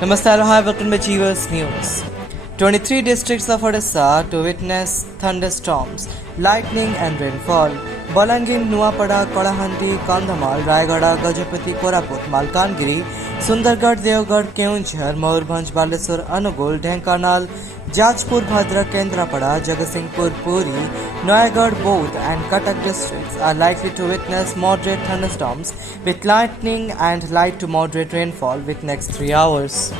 Namaste, hi, welcome to Jeeva's News. 23 districts of Odisha to witness thunderstorms, lightning and rainfall. Balangir, Nuapada, Kalahandi, Kandhamal, Rayagada, Gajapati, Koraput, Malkangiri, Sundargarh, Devgarh, Keonjhar, Mayurbhanj, Baleswar, Anugul, Dhenkanal, Jajpur, Bhadra, Kendrapada, Jagasinghpur, Puri, Noyagarh, Bodh and Cuttack districts are likely to witness moderate thunderstorms with lightning and light to moderate rainfall with next 3 hours.